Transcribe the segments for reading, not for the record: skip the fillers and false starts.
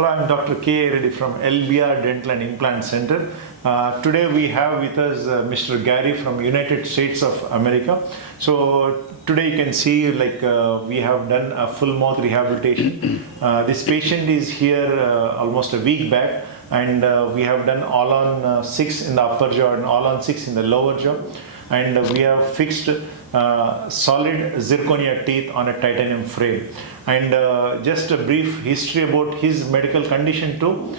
Hello, I'm Dr. K. Reddy from LBR Dental and Implant Center. Today we have with us Mr. Gary from United States of America. So today you can see we have done a full mouth rehabilitation. This patient is here almost a week back, and we have done all on 6 in the upper jaw and all on 6 in the lower jaw. And we have fixed solid zirconia teeth on a titanium frame. And just a brief history about his medical condition too.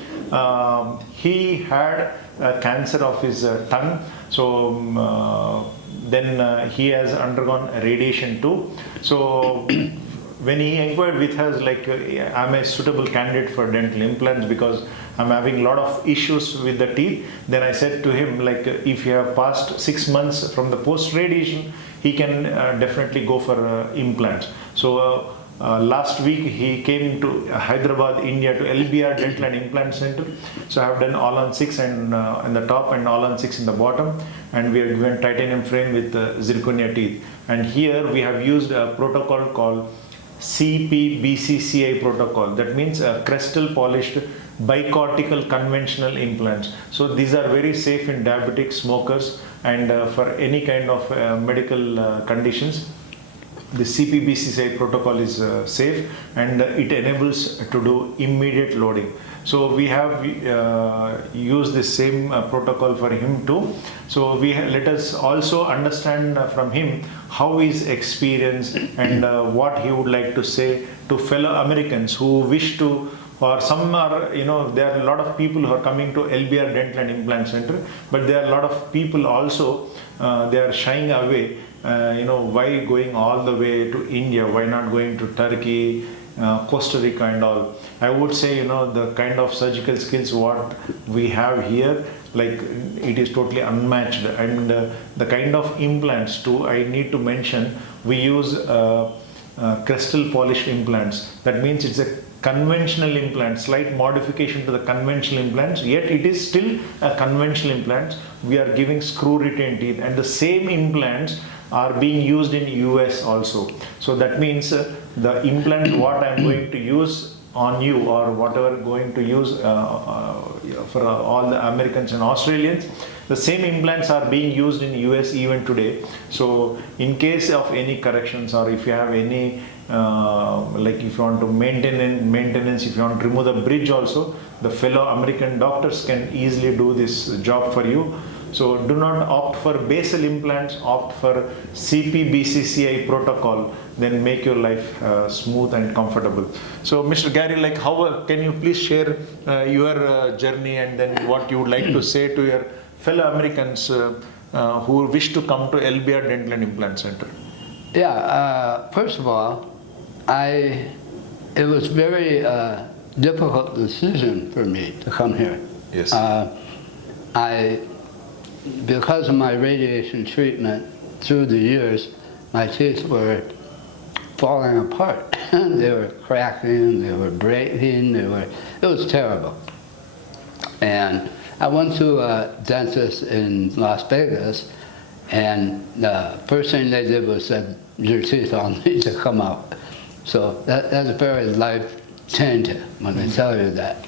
He had cancer of his tongue, so then he has undergone radiation too. So when he inquired with us, I'm a suitable candidate for dental implants because I'm having a lot of issues with the teeth. Then I said to him, if you have passed 6 months from the post radiation, he can definitely go for implants. So last week he came to Hyderabad, India, to LBR Dental and Implant Center. So I have done all on 6 and in the top and all on 6 in the bottom, and we have given titanium frame with zirconia teeth. And here we have used a protocol called CPBCCI Protocol. That means Crestal polished bicortical conventional implants. So these are very safe in diabetic smokers and for any kind of medical conditions. The CPBCCI protocol is safe, and it enables to do immediate loading. So we have used the same protocol for him too. So let us also understand from him how his experience and what he would like to say to fellow Americans who wish to, or some are, there are a lot of people who are coming to LBR Dental and Implant Center, but there are a lot of people also, they are shying away. Why going all the way to India? Why not going to Turkey, Costa Rica and all? I would say, the kind of surgical skills what we have here, it is totally unmatched. And the kind of implants too, I need to mention, we use Crestal polished implants. That means it's a conventional implant, slight modification to the conventional implants, yet it is still a conventional implant. We are giving screw retained teeth, and the same implants are being used in US also. So that means the implant what I am going to use on you, or whatever going to use for all the Americans and Australians, the same implants are being used in US even today. So in case of any corrections, or if you have any if you want to maintenance, if you want to remove the bridge also, the fellow American doctors can easily do this job for you. So do not opt for basal implants, opt for CPBCCI protocol, then make your life smooth and comfortable. So Mr. Gary, how can you please share your journey, and then what you would like to say to your fellow Americans who wish to come to LBR Dental and Implant Center? Yeah, first of all, it was very difficult decision for me to come here. Yes. Because of my radiation treatment through the years, my teeth were falling apart. They were cracking, they were breaking, it was terrible. And I went to a dentist in Las Vegas, and the first thing they did was said, your teeth all need to come out. So that's very life-changing when they tell you that.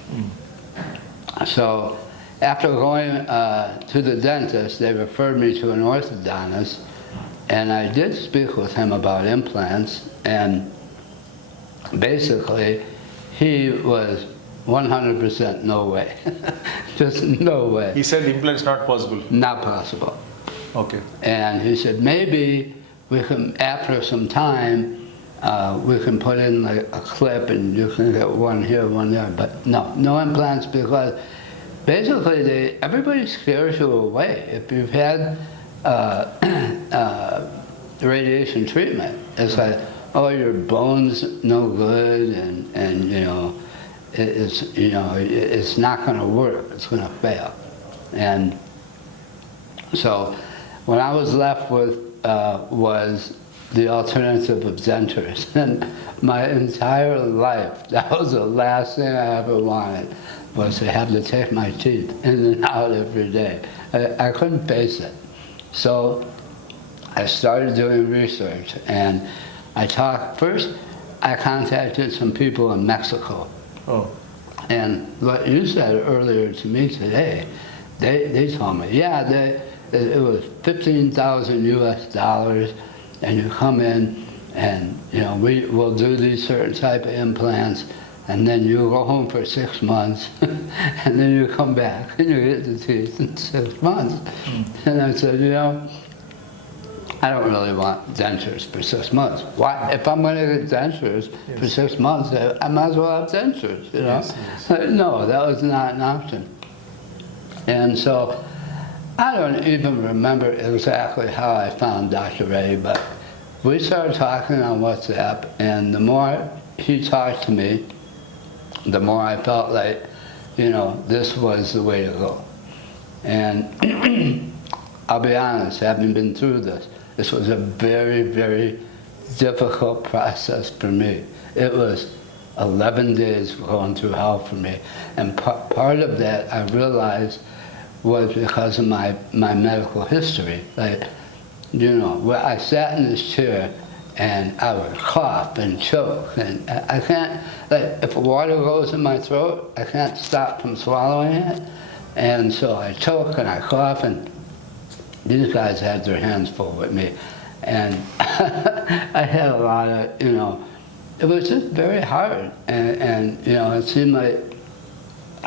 So after going to the dentist, they referred me to an orthodontist, and I did speak with him about implants, and basically he was 100% no way. Just no way. He said implants not possible. Not possible. Okay. And he said maybe we can, after some time, we can put in a clip and you can get one here, one there, but no implants, because basically everybody scares you away. If you've had radiation treatment, it's like, oh, your bone's no good, and it's not going to work. It's going to fail. And so what I was left with was the alternative of dentures. And my entire life, that was the last thing I ever wanted, was to have to take my teeth in and out every day. I couldn't face it. So I started doing research, and first I contacted some people in Mexico. Oh. And what you said earlier to me today, they told me, yeah, it was 15,000 US dollars, and you come in and, you know, we'll do these certain type of implants, and then you go home for 6 months, and then you come back and you get the teeth in 6 months. And I said, you know, I don't really want dentures for 6 months. Why? If I'm going to get dentures for 6 months, I might as well have dentures, you know? Yes. No, that was not an option. And so I don't even remember exactly how I found Dr. Ray, but we started talking on WhatsApp, and the more he talked to me, the more I felt like, you know, this was the way to go. And I'll be honest, having been through this was a very, very difficult process for me. It was 11 days going through hell for me. And part of that, I realized, was because of my medical history. Like, you know, where I sat in this chair and I would cough and choke, and I can't, like, if water goes in my throat, I can't stop from swallowing it. And so I choke and I cough, and these guys had their hands full with me. And I had a lot of, you know, it was just very hard. And you know, it seemed like,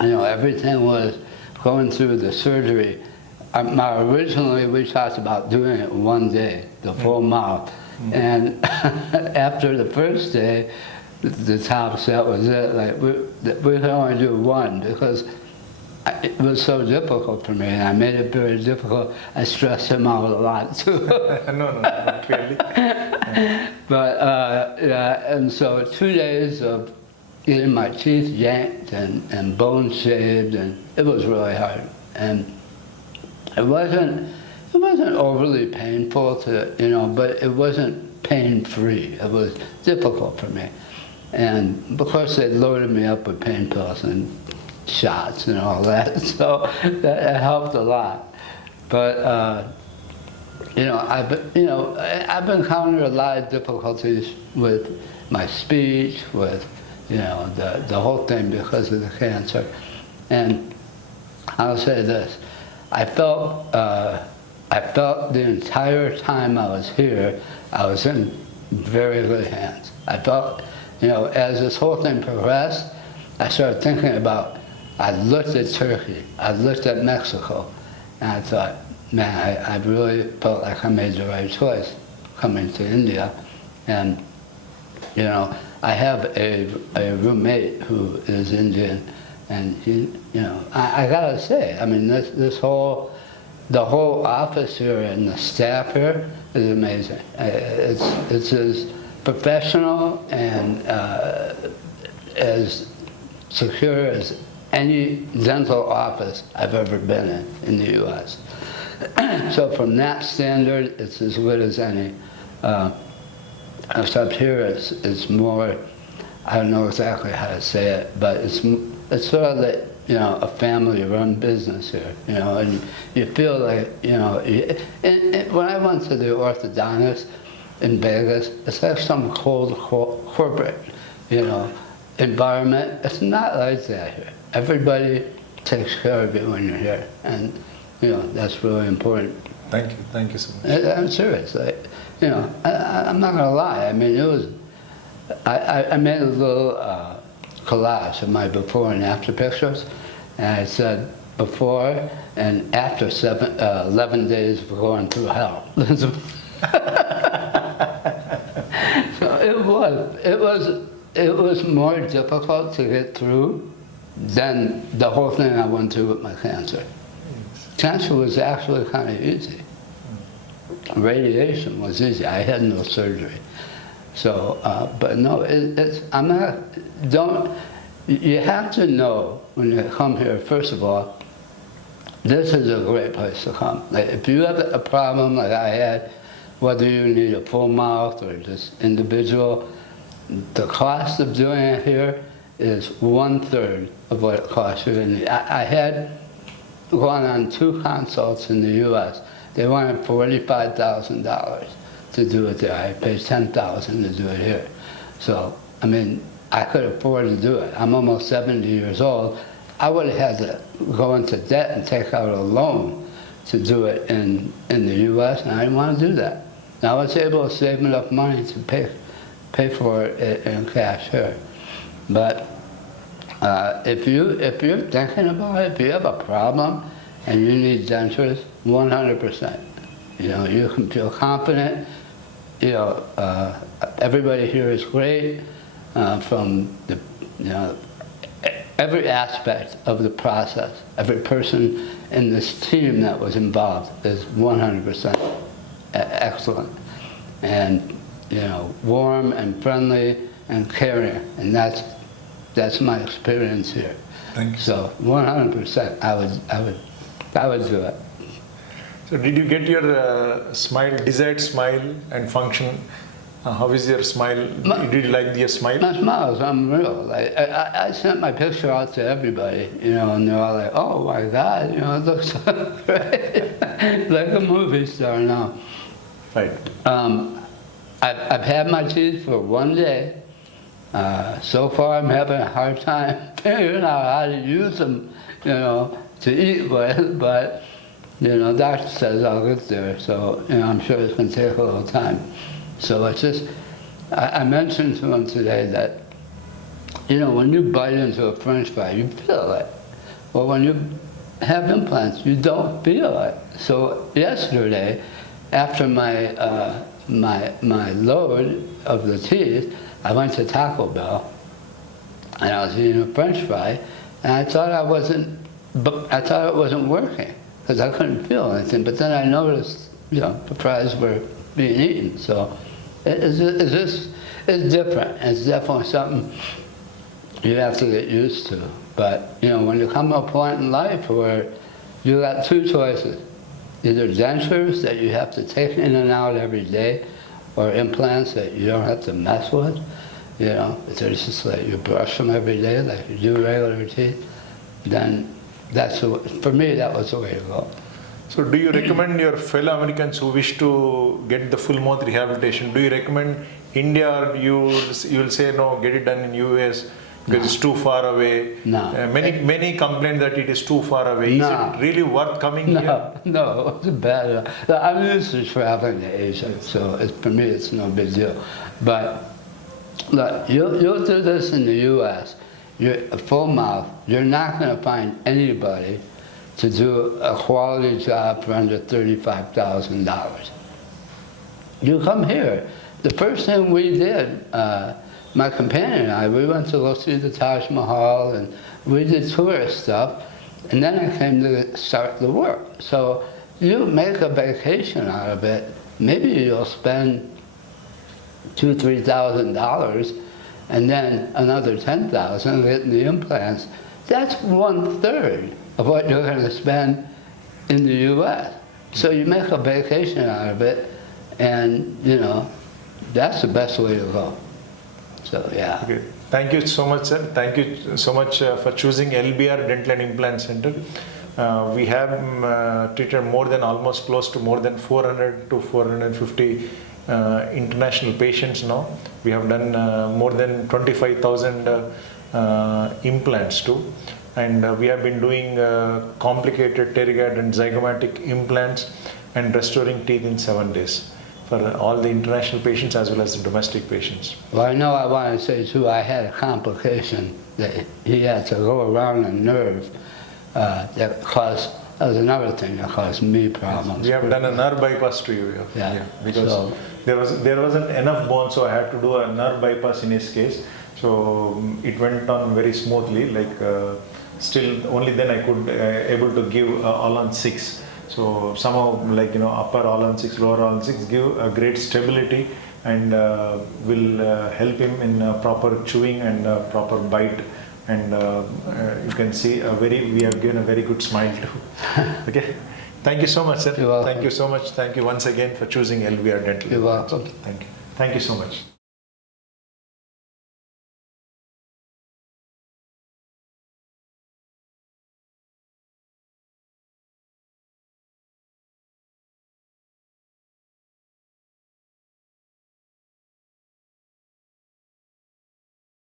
you know, everything was going through the surgery. Originally, we talked about doing it one day, the full mouth. And after the first day, the top set was it. Like, we could only do one because it was so difficult for me, and I made it very difficult. I stressed him out a lot too. No, not really. But yeah, and so 2 days of getting my teeth yanked and bones shaved, and it was really hard. And it wasn't overly painful to, you know, but it wasn't pain-free. It was difficult for me. And of course they loaded me up with pain pills and shots and all that, so that helped a lot. But you know, I've encountered a lot of difficulties with my speech, with, you know, the whole thing because of the cancer. And I'll say this: I felt the entire time I was here, I was in very good hands. I felt, you know, as this whole thing progressed, I started thinking about, I looked at Turkey, I looked at Mexico, and I thought, man, I really felt like I made the right choice coming to India. And, you know, I have a roommate who is Indian, and he, you know, I gotta say, I mean, the whole office here and the staff here is amazing. It's as professional and as secure as any dental office I've ever been in the U.S. So from that standard, it's as good as any. Except here, it's more, I don't know exactly how to say it, but it's sort of like, you know, a family-run business here, you know, and you feel like, you know, when I went to the orthodontist in Vegas, it's like some cold corporate, you know, environment. It's not like that here. Everybody takes care of you when you're here, and, you know, that's really important. Thank you so much. I'm serious. Like, you know, I'm not gonna lie. I mean, it was. I made a little collage of my before and after pictures, and I said before and after 11 days of going through hell. So it was more difficult to get through than the whole thing I went through with my cancer. Cancer was actually kind of easy. Radiation was easy. I had no surgery. So, but no, I'm not, you have to know when you come here, first of all, this is a great place to come. Like, if you have a problem like I had, whether you need a full mouth or just individual, the cost of doing it here is 1/3 of what it costs you in the, I had gone on 2 consults in the U.S. They wanted $45,000 to do it there. I paid $10,000 to do it here. So, I mean, I could afford to do it. I'm almost 70 years old. I would have had to go into debt and take out a loan to do it in the U.S., and I didn't want to do that. And I was able to save enough money to pay for it in cash here. But if you're thinking about it, if you have a problem and you need dentures, 100%. You know, you can feel confident. You know, everybody here is great from the, you know, every aspect of the process. Every person in this team that was involved is 100% excellent, and you know, warm and friendly and caring, and that's my experience here. Thank you. So 100%, I would do it. So did you get your smile, desired smile and function? How is your smile? Did you like your smile? My smile is unreal. Like, I sent my picture out to everybody, you know, and they're all like, "Oh my God, you know, it looks so great, like a movie star now." Right. I've had my teeth for 1 day. So far, I'm having a hard time figuring out how to use them, you know, to eat with. But you know, doctor says I'll get there. So you know, I'm sure it's going to take a little time. So it's just, I mentioned to him today that, you know, when you bite into a French fry, you feel it. Well, when you have implants, you don't feel it. So yesterday, after my load of the teeth, I went to Taco Bell, and I was eating a French fry, and I thought it wasn't working because I couldn't feel anything. But then I noticed, you know, the fries were being eaten. So it's different. It's definitely something you have to get used to. But you know, when you come to a point in life where you got two choices: either dentures that you have to take in and out every day, or implants that you don't have to mess with. You know, it's just like you brush them every day like you do regular teeth. Then for me, that was the way to go. So do you recommend your fellow Americans who wish to get the full mouth rehabilitation, do you recommend India, or you will say no, get it done in US because it's too far away? No. Many complain that it is too far away. No. Is it really worth coming here? No, it's bad. I'm used to traveling to Asia, so for me it's no big deal. But look, you'll do this in the US, you're a full mouth, you're not going to find anybody to do a quality job for under $35,000. You come here. The first thing we did, my companion and I, we went to go see the Taj Mahal, and we did tourist stuff, and then I came to start the work. So you make a vacation out of it. Maybe you'll spend $2,000 to $3,000, and then another $10,000 getting the implants. That's 1/3 of what you're going to spend in the U.S. So you make a vacation out of it, and you know, that's the best way to go. So yeah. Okay. Thank you so much, sir. Thank you so much for choosing LBR Dental and Implant Center. We have treated almost close to more than 400 to 450 international patients now. We have done more than 25,000 implants too. And we have been doing complicated pterygoid and zygomatic implants and restoring teeth in 7 days for all the international patients as well as the domestic patients. Well, I know I want to say too, I had a complication that he had to go around a nerve that was another thing that caused me problems. We have done a nerve bypass to you. Yeah. Because so, there wasn't enough bone, so I had to do a nerve bypass in his case. So it went on very smoothly. Still, only then I could able to give all-on-6. So somehow, upper all-on-6, lower all-on-6 give a great stability and will help him in proper chewing and proper bite. And you can see we have given a very good smile too. Okay. Thank you so much, sir. You're welcome. Thank you so much. Thank you once again for choosing LBR Dental. You're welcome. Thank you. Thank you so much.